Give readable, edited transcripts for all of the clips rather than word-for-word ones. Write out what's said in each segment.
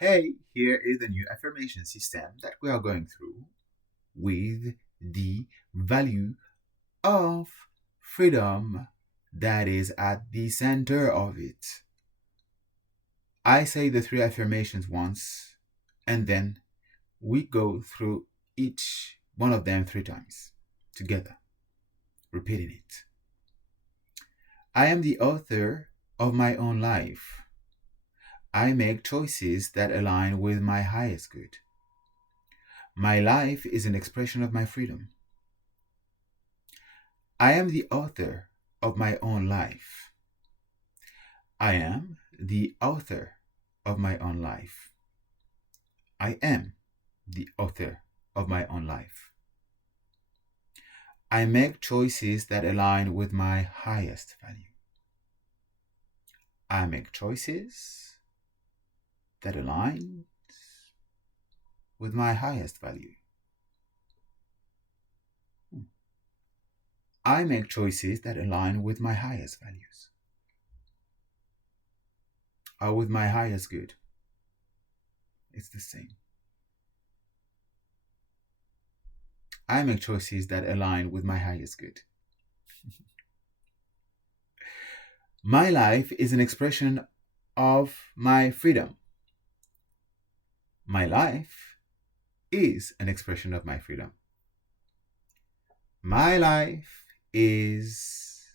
Hey, here is the new affirmation system that we are going through with the value of freedom that is at the center of it. I say the three affirmations once, and then we go through each one of them three times together, repeating it. I am the author of my own life. I make choices that align with my highest good. My life is an expression of my freedom. I am the author of my own life. I am the author of my own life. I am the author of my own life. I make choices that align with my highest value. I make choices that align with my highest value. I make choices that align with my highest values or with my highest good. It's the same. I make choices that align with my highest good. My life is an expression of my freedom. My life is an expression of my freedom. My life is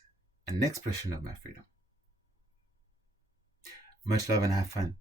an expression of my freedom. Much love and have fun.